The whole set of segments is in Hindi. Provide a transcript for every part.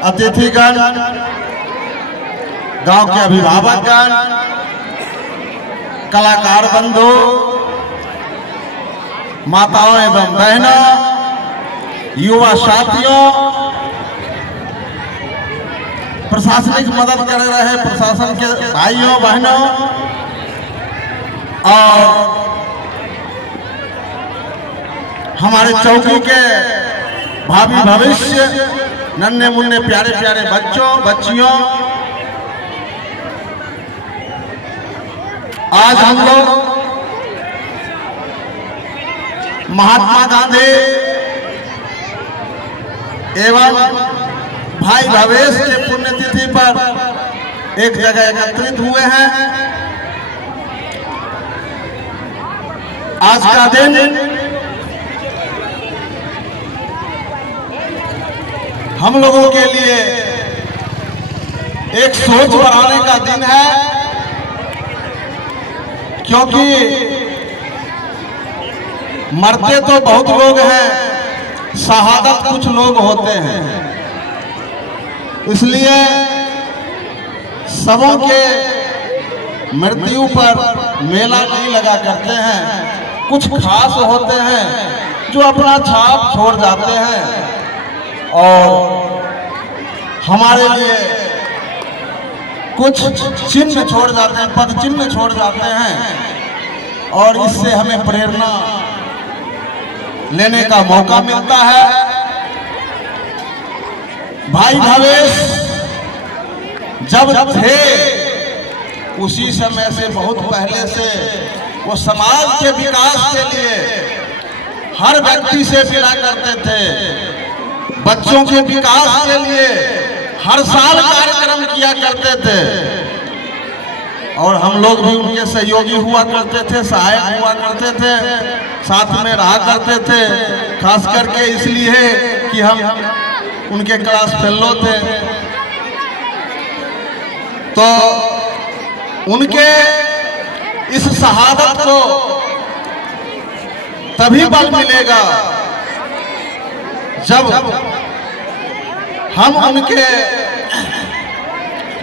अतिथिगण, गांव के अभिभावकगण, कलाकार बंधु, माताओं एवं बहनों, युवा साथियों, प्रशासनिक मदद कर रहे प्रशासन के भाइयों बहनों और हमारे चौकी के भावी भविष्य नन्हे मुन्ने प्यारे प्यारे बच्चों बच्चियों, आज हम लोग महात्मा गांधी एवं भाई भावेश के पुण्यतिथि पर एक जगह एकत्रित हुए हैं। आज का दिन हम लोगों के लिए एक सोच बढ़ाने का दिन है, क्योंकि मरते तो बहुत लोग हैं, शहादत कुछ लोग होते हैं। इसलिए सबों के मृत्यु पर मेला नहीं लगा करते हैं, कुछ खास होते हैं जो अपना छाप छोड़ जाते हैं और हमारे लिए कुछ चिन्ह छोड़ जाते हैं, पद चिन्ह छोड़ जाते हैं और इससे हमें प्रेरणा लेने का मौका मिलता है। भाई भावेश जब थे उसी समय से बहुत पहले से वो समाज के विकास के लिए हर व्यक्ति से मिला करते थे, बच्चों के विकास के लिए हर साल कार्यक्रम किया करते थे और हम लोग भी उनके सहयोगी हुआ करते थे, सहायक हुआ करते थे, साथ में रहा करते थे। खास करके इसलिए कि हम उनके क्लास फेलो थे, तो उनके इस शहादत को तभी बल मिलेगा जब हम उनके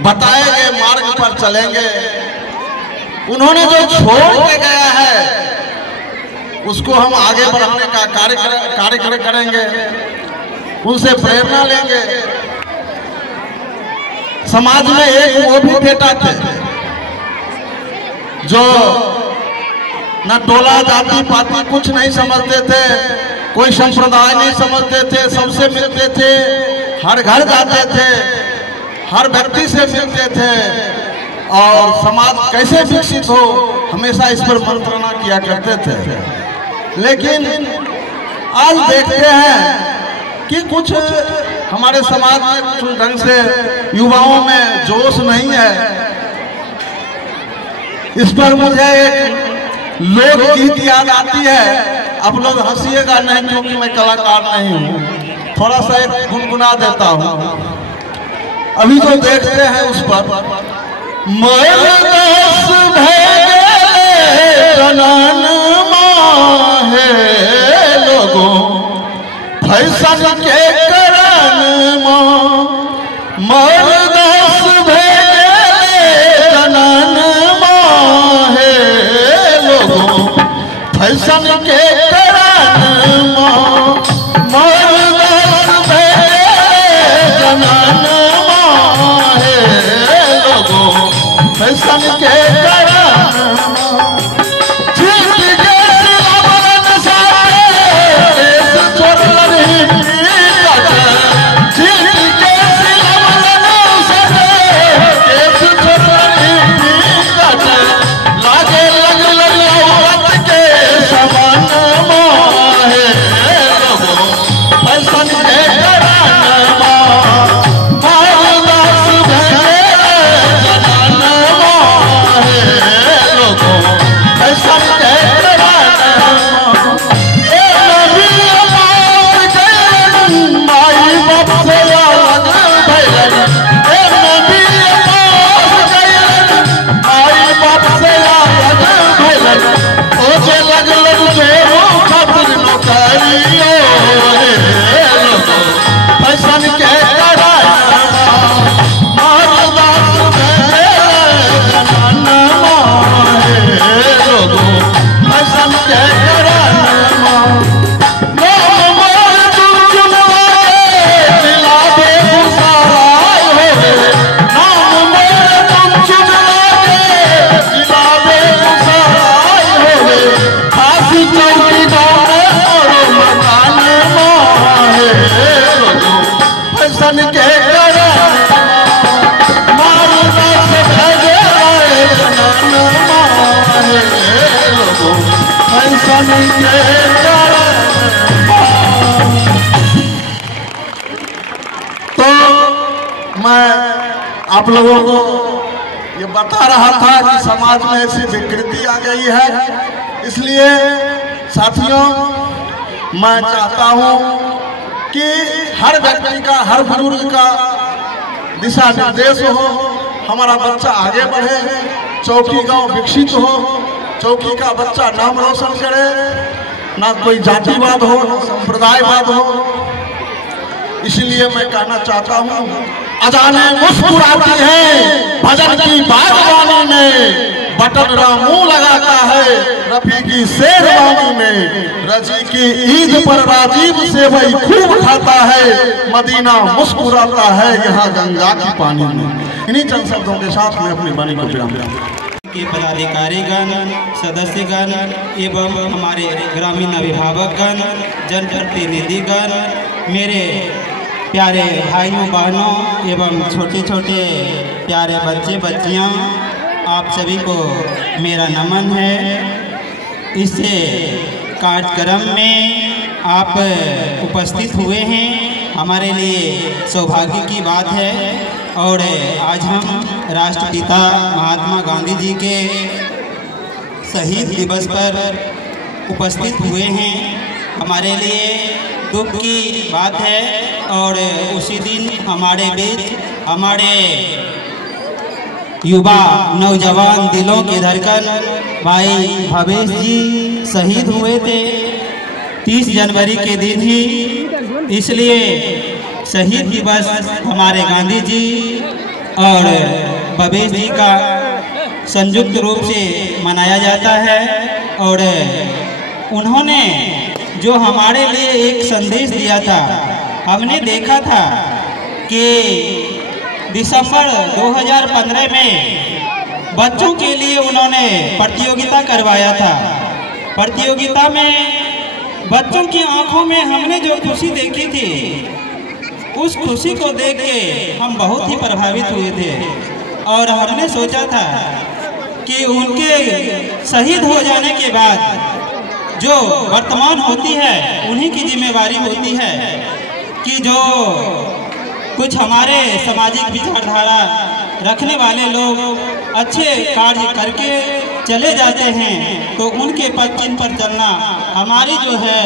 बताए गए मार्ग पर चलेंगे। उन्होंने जो छोड़ के गया है उसको हम आगे बढ़ाने का कार्य करेंगे, उनसे प्रेरणा लेंगे। समाज में एक वो भी बेटा थे जो न टोला जाति पाति कुछ नहीं समझते थे, कोई संप्रदाय नहीं समझते थे, सबसे मिलते थे, हर घर जाते थे, हर व्यक्ति से मिलते थे और समाज कैसे विकसित हो हमेशा इस पर मंत्रणा किया करते थे। लेकिन आज देखते हैं कि कुछ हमारे समाज में कुछ ढंग से युवाओं में जोश नहीं है। इस पर मुझे एक लोकगीत याद आती है, आप लोग हंसिएगा नहीं क्योंकि मैं कलाकार नहीं हूँ, थोड़ा सा एक गुनगुना देता हूँ। अभी जो देखते हैं उस पर लोगों फैशन के करन मरदस भेले जनन माहे लोगों फैशन के करन मरदस भेले जनन माहे लोगों फैशन के करन है फैशन के करे मारू से भेजे फैशन के करे। तो मैं आप लोगों को ये बता रहा था कि समाज में ऐसी विकृति आ गई है, इसलिए साथियों मैं चाहता हूं कि हर व्यक्ति का, हर बुजुर्ग का दिशा निर्देश हो, हमारा बच्चा आगे बढ़े, चौकी गांव विकसित हो, चौकी का बच्चा नाम रोशन करे, ना कोई जातिवाद हो, ना संप्रदायवाद हो। इसलिए मैं कहना चाहता हूं, अजाने मुस्कुराती है भजन की बागवानी में, बटन रामू लगाता है रफी की शेरवानी में, रजी की ईद पर राजीव से वही खूब खाता है, मदीना मुस्कुराता है यहाँ गंगा की पानी में। इन्हीं चंद शब्दों के साथ मैं अपनी वाणी को विराम देता हूं। के पदाधिकारीगण, सदस्यगण एवं हमारे ग्रामीण अभिभावकगण, जनप्रतिनिधिगण, मेरे प्यारे भाइयों बहनों एवं छोटे छोटे प्यारे बच्चे बच्चियाँ, आप सभी को मेरा नमन है। इस कार्यक्रम में आप उपस्थित हुए हैं, हमारे लिए सौभाग्य की बात है। और आज हम राष्ट्रपिता महात्मा गांधी जी के शहीद दिवस पर उपस्थित हुए हैं, हमारे लिए दुख की बात है। और उसी दिन हमारे बीच हमारे युवा नौजवान दिलों के धड़कन भाई भवेश जी शहीद हुए थे 30 जनवरी के दिन ही। इसलिए शहीद दिवस हमारे गांधी जी और भवेश जी का संयुक्त रूप से मनाया जाता है। और उन्होंने जो हमारे लिए एक संदेश दिया था, हमने देखा था कि दिसंबर 2015 में बच्चों के लिए उन्होंने प्रतियोगिता करवाया था। प्रतियोगिता में बच्चों की आंखों में हमने जो खुशी देखी थी, उस खुशी को देख के हम बहुत ही प्रभावित हुए थे। और हमने सोचा था कि उनके शहीद हो जाने के बाद जो वर्तमान होती है, उन्हीं की जिम्मेवारी होती है कि जो कुछ हमारे सामाजिक विचारधारा रखने वाले लोग अच्छे कार्य करके चले जाते हैं, तो उनके पद चिन्ह पर चलना हमारी जो है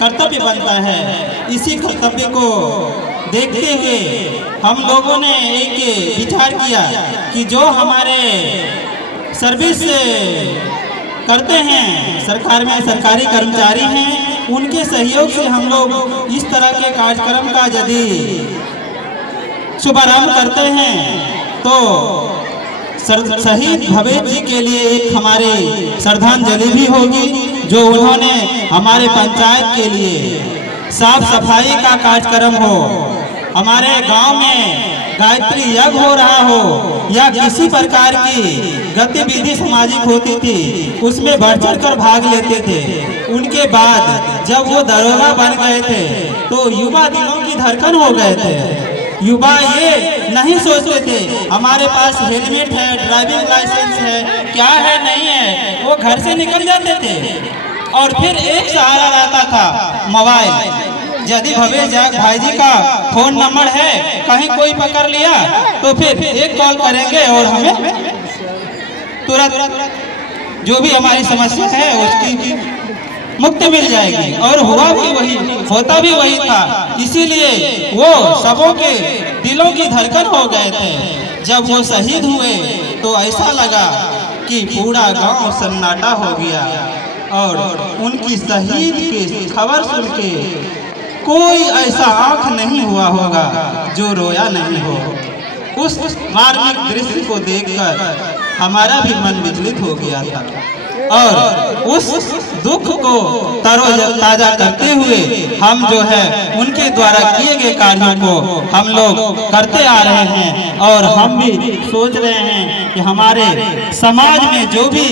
कर्तव्य बनता है। इसी कर्तव्य को देखते हुए हम लोगों ने एक विचार किया कि जो हमारे सर्विस करते हैं, सरकार में सरकारी कर्मचारी हैं, उनके सहयोग से हम लोग इस तरह के कार्यक्रम का यदि शुभारंभ करते हैं तो शहीद भवेश जी के लिए एक हमारी श्रद्धांजलि भी होगी, जो उन्होंने हमारे पंचायत के लिए साफ सफाई का कार्यक्रम हो, हमारे गांव में गायत्री यज्ञ हो रहा हो या किसी प्रकार की गतिविधि सामाजिक होती थी, उसमें बढ़ चढ़ कर भाग लेते थे। उनके बाद जब वो दरोगा बन गए थे तो युवा दिलों की धड़कन हो गए थे। युवा ये नहीं सोचते थे हमारे पास हेलमेट है, ड्राइविंग लाइसेंस है, क्या है नहीं है, वो घर से निकल जाते थे और फिर एक सहारा रहता था मोबाइल। यदि भवेश भाई जी का फोन नंबर है, कहीं कोई पकड़ लिया तो फिर एक कॉल करेंगे और हमें तुरंत जो भी हमारी समस्या है उसकी मुक्ति मिल जाएगी। और हुआ भी वही, होता भी वही था। इसीलिए वो सबों के दिलों की धड़कन हो गए थे। जब वो शहीद हुए तो ऐसा लगा कि पूरा गांव सन्नाटा हो गया और उनकी शहीद की खबर सुन के कोई ऐसा आंख नहीं हुआ होगा जो रोया नहीं हो। उस मार्मिक दृश्य को देखकर हमारा भी मन विचलित हो गया था और उस दुख को तरोताजा करते हुए हम जो है उनके द्वारा किए गए कार्यों को हम लोग करते आ रहे हैं। और हम भी सोच रहे हैं कि हमारे समाज में जो भी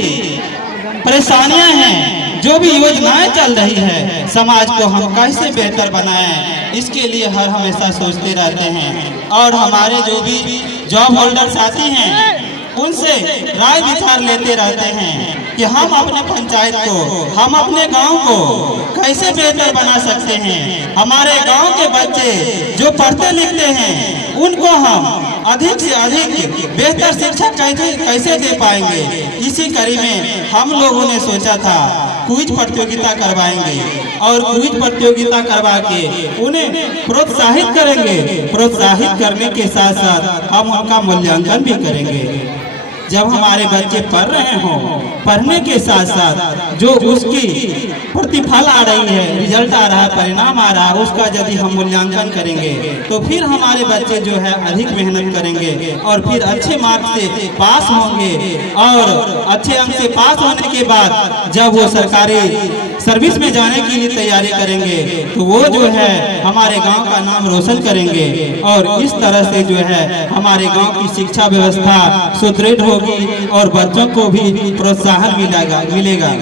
परेशानियां हैं, जो भी योजनाएं चल रही है समाज को हम कैसे बेहतर बनाएं, इसके लिए हर हमेशा सोचते रहते हैं। और हमारे जो भी जॉब होल्डर साथी हैं उनसे राय विचार लेते रहते हैं कि हम अपने पंचायत को, हम अपने गांव को कैसे बेहतर बना सकते हैं। हमारे गांव के बच्चे जो पढ़ते लिखते हैं उनको हम अधिक से अधिक बेहतर शिक्षा कैसे दे पाएंगे। इसी कड़ी में हम लोगों ने सोचा था क्विज प्रतियोगिता करवाएंगे और क्विज प्रतियोगिता करवा के उन्हें प्रोत्साहित करेंगे। प्रोत्साहित करने के साथ साथ हम उनका मूल्यांकन भी करेंगे। जब हमारे बच्चे पढ़ रहे हों, पढ़ने के साथ साथ जो उसकी प्रतिफल आ रही है, रिजल्ट आ रहा है, परिणाम आ रहा है, उसका यदि हम मूल्यांकन करेंगे तो फिर हमारे बच्चे जो है अधिक मेहनत करेंगे और फिर अच्छे मार्क्स से पास होंगे। और अच्छे अंक से पास होने के बाद जब वो सरकारी सर्विस में जाने के लिए तैयारी करेंगे तो वो जो है हमारे गांव का नाम रोशन करेंगे। और इस तरह से जो है हमारे गांव की शिक्षा व्यवस्था सुदृढ़ होगी और बच्चों को भी प्रोत्साहन मिलेगा।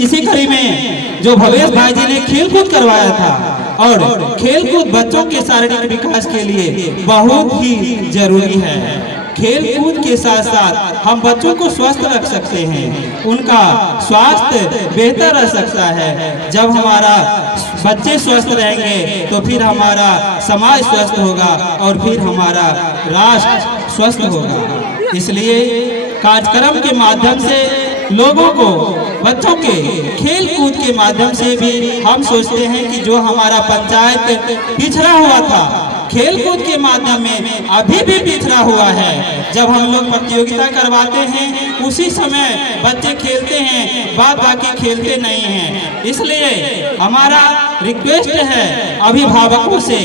इसी कड़ी में जो भवेश भाई जी ने खेल कूद करवाया था, और खेल कूद बच्चों के शारीरिक विकास के लिए बहुत ही जरूरी है। खेल कूद के साथ साथ हम बच्चों को स्वस्थ रख सकते हैं, उनका स्वास्थ्य बेहतर रह सकता है। जब हमारा बच्चे स्वस्थ रहेंगे तो फिर हमारा समाज स्वस्थ होगा और फिर हमारा राष्ट्र स्वस्थ होगा। इसलिए कार्यक्रम के माध्यम से लोगों को, बच्चों के खेल कूद के माध्यम से भी हम सोचते हैं कि जो हमारा पंचायत पिछड़ा हुआ था, खेल कूद के माध्यम में अभी भी पिछड़ा हुआ है। जब हम लोग प्रतियोगिता करवाते हैं उसी समय बच्चे खेलते हैं, बाद बाकी खेलते नहीं हैं। इसलिए हमारा रिक्वेस्ट है अभिभावकों से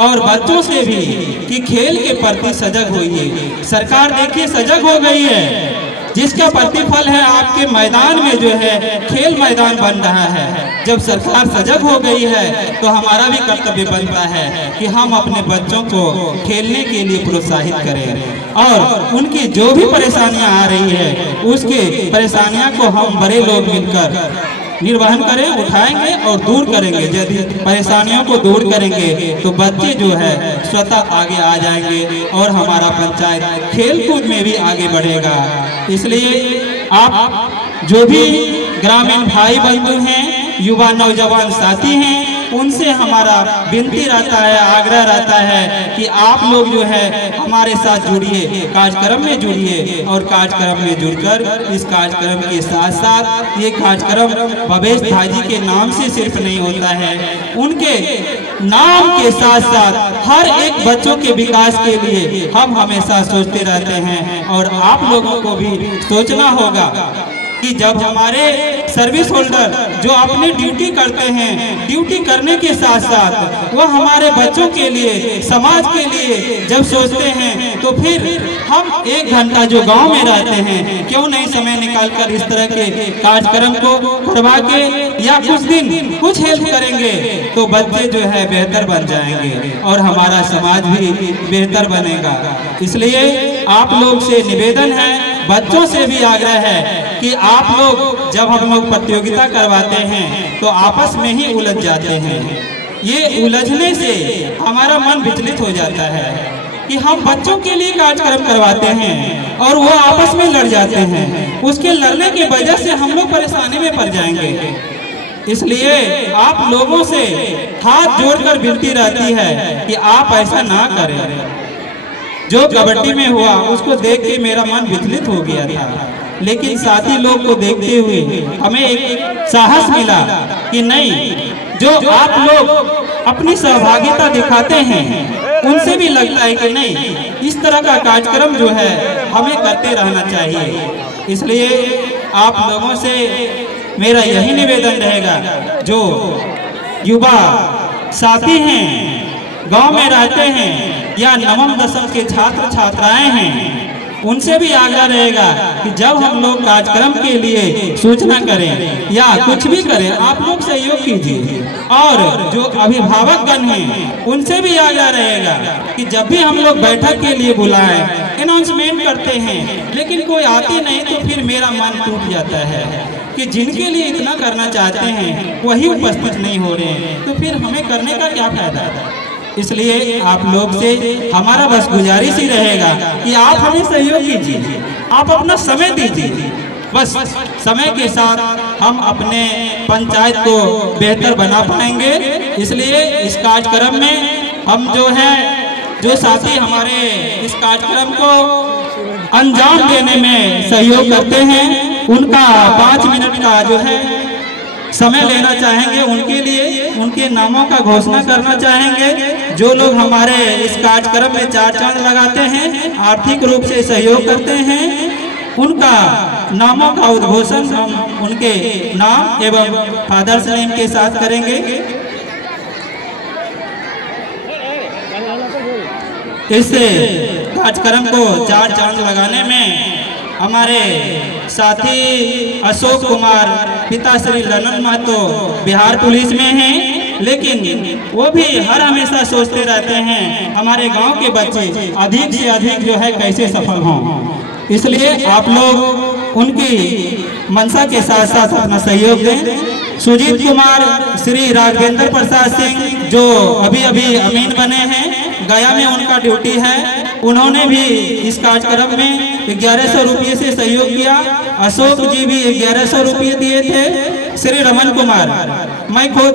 और बच्चों से भी कि खेल के प्रति सजग होइए। सरकार देखिए सजग हो गई है, जिसका प्रतिफल है आपके मैदान में जो है खेल मैदान बन रहा है। जब सरकार सजग हो गई है तो हमारा भी कर्तव्य बनता है कि हम अपने बच्चों को खेलने के लिए प्रोत्साहित करें और उनकी जो भी परेशानियां आ रही है उसके परेशानियां को हम बड़े लोग मिलकर निर्वहन करें, उठाएंगे और दूर करेंगे। यदि परेशानियों को दूर करेंगे तो बच्चे जो है स्वतः आगे आ जाएंगे और हमारा पंचायत खेल कूद में भी आगे बढ़ेगा। इसलिए आप जो भी ग्रामीण भाई बंधु हैं, युवा नौजवान साथी हैं, उनसे हमारा विनती रहता है, आग्रह रहता है कि आप लोग जो है हमारे साथ जुड़िए, कार्यक्रम में जुड़िए और कार्यक्रम में जुड़कर इस कार्यक्रम के साथ साथ ये कार्यक्रम भवेश भाई जी के नाम से सिर्फ नहीं होता है, उनके नाम के साथ साथ हर एक बच्चों के विकास के लिए हम हमेशा सोचते रहते हैं। और आप लोगों को भी सोचना होगा कि जब हमारे सर्विस होल्डर जो अपनी ड्यूटी करते हैं, ड्यूटी करने के साथ साथ वो हमारे बच्चों के लिए, समाज के लिए जब सोचते हैं तो फिर हम 1 घंटा जो गांव में रहते हैं क्यों नहीं समय निकालकर इस तरह के कार्यक्रम को करवा के या कुछ दिन कुछ हेल्प करेंगे तो बच्चे जो है बेहतर बन जाएंगे और हमारा समाज भी बेहतर बनेगा। इसलिए आप लोग से निवेदन है, बच्चों से भी आग्रह है कि आप लोग जब हम लोग प्रतियोगिता करवाते हैं तो आपस में ही उलझ जाते हैं। ये उलझने से हमारा मन विचलित हो जाता है कि हम बच्चों के लिए कार्यक्रम करवाते हैं और वो आपस में लड़ जाते हैं। उसके लड़ने की वजह से हम लोग परेशानी में पड़ जाएंगे। इसलिए आप लोगों से हाथ जोड़कर विनती रहती है कि आप ऐसा ना करें। जो कबड्डी में हुआ उसको देख के मेरा मन विचलित हो गया था, लेकिन साथी लोग को देखते हुए हमें एक साहस मिला कि नहीं, जो आप लोग अपनी सहभागिता दिखाते हैं उनसे भी लगता है कि नहीं, इस तरह का कार्यक्रम जो है हमें करते रहना चाहिए। इसलिए आप लोगों से मेरा यही निवेदन रहेगा, जो युवा साथी हैं, गांव में रहते हैं या नवम दशम के छात्र छात्राएं हैं, उनसे भी आग्रह रहेगा कि जब हम लोग कार्यक्रम के लिए सूचना करें या कुछ भी करें, आप लोग सहयोग कीजिए। और जो अभिभावकगण हैं उनसे भी आग्रह रहेगा कि जब भी हम लोग बैठक के लिए बुलाएं, अनाउंसमेंट करते हैं, लेकिन कोई आते नहीं तो फिर मेरा मन टूट जाता है कि जिनके लिए इतना करना चाहते हैं वही उपस्थित नहीं हो रहे हैं, तो फिर हमें करने का क्या फायदा है। इसलिए आप लोग से हमारा बस गुजारिश ही रहेगा कि आप हमें सहयोग कीजिए, आप अपना समय दीजिए। बस समय के साथ हम अपने पंचायत को बेहतर बना पाएंगे। इसलिए इस कार्यक्रम में हम जो साथी हमारे इस कार्यक्रम को अंजाम देने में सहयोग करते हैं, उनका 5 मिनट का समय लेना चाहेंगे। उनके लिए उनके नामों का घोषणा करना चाहेंगे। जो लोग हमारे इस कार्यक्रम में 4 चांद लगाते हैं, आर्थिक रूप से सहयोग करते हैं, उनका नामों का उद्घोषण हम उनके नाम एवं फादर्स नेम के साथ करेंगे। इस कार्यक्रम को 4 चांद लगाने में हमारे साथी अशोक कुमार पिता श्री ललन महतो बिहार पुलिस में हैं, लेकिन वो भी हर हमेशा सोचते रहते हैं हमारे गांव के बच्चे अधिक से अधिक कैसे सफल हों। इसलिए आप लोग उनकी मंशा के साथ साथ अपना सहयोग दें। सुजीत कुमार श्री राघवेंद्र प्रसाद सिंह जो अभी अमीन बने हैं, गया में उनका ड्यूटी है, उन्होंने भी इस कार्यक्रम में 1100 रुपये से सहयोग किया। अशोक जी भी 1100 रुपये दिए थे। श्री रमन कुमार, मैं खुद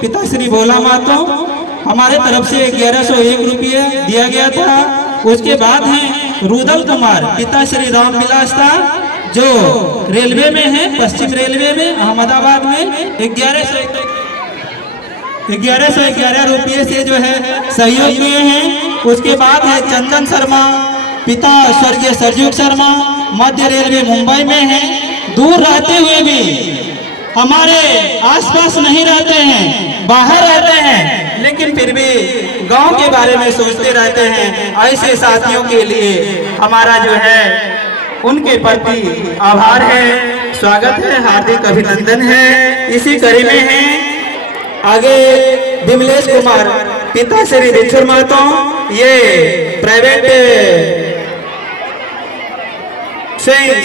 पिता श्री भोला महतो, हमारे तरफ से 1101 रुपये दिया गया था। उसके बाद हैं रुदल कुमार पिता श्री रामविलास था, जो रेलवे में है, पश्चिम रेलवे में अहमदाबाद में 1111 रुपये से सहयोग किए हैं। उसके बाद है चंदन शर्मा पिता स्वर्गीय सरजुग शर्मा, मध्य रेलवे मुंबई में है। दूर रहते हुए भी हमारे आसपास नहीं रहते हैं, बाहर रहते हैं, लेकिन फिर भी गांव के बारे में सोचते रहते हैं। ऐसे साथियों के लिए हमारा उनके प्रति आभार है, स्वागत है, हार्दिक अभिनंदन है। इसी कड़ी में है आगे विमलेश कुमार पिता श्री रिचुर महतो, ये प्राइवेट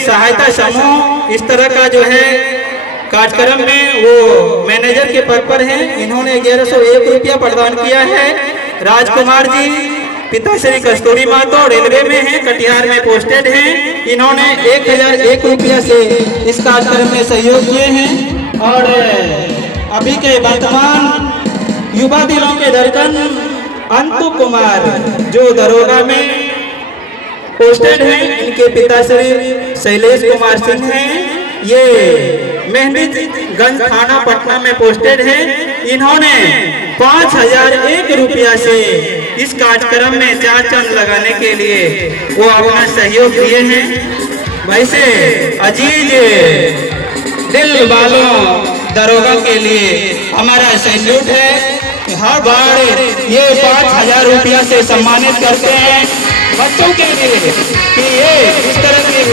सहायता समूह इस तरह का कार्यक्रम में वो मैनेजर के पद पर हैं। इन्होंने 1101 रुपया प्रदान किया है। राजकुमार जी पिता श्री कस्तूरी महतो रेलवे में हैं, कटिहार में पोस्टेड हैं। इन्होंने 1001 रुपया से इस कार्यक्रम में सहयोग किए हैं। और अभी के वर्तमान युवा दिलों के धड़कन अंतु कुमार जो दरोगा में पोस्टेड हैं, इनके पिता श्री शैलेश कुमार सिंह हैं, ये मेहंदीगंज थाना पटना में पोस्टेड हैं। इन्होंने 5001 रुपया से इस कार्यक्रम में 4 चांद लगाने के लिए वो अपना सहयोग दिए हैं। वैसे अजीज दिल वालों दरोगा के लिए हमारा सैल्यूट है। हर बार ये 5000 रुपया से सम्मानित करते हैं बच्चों के लिए कि ये इस तरह की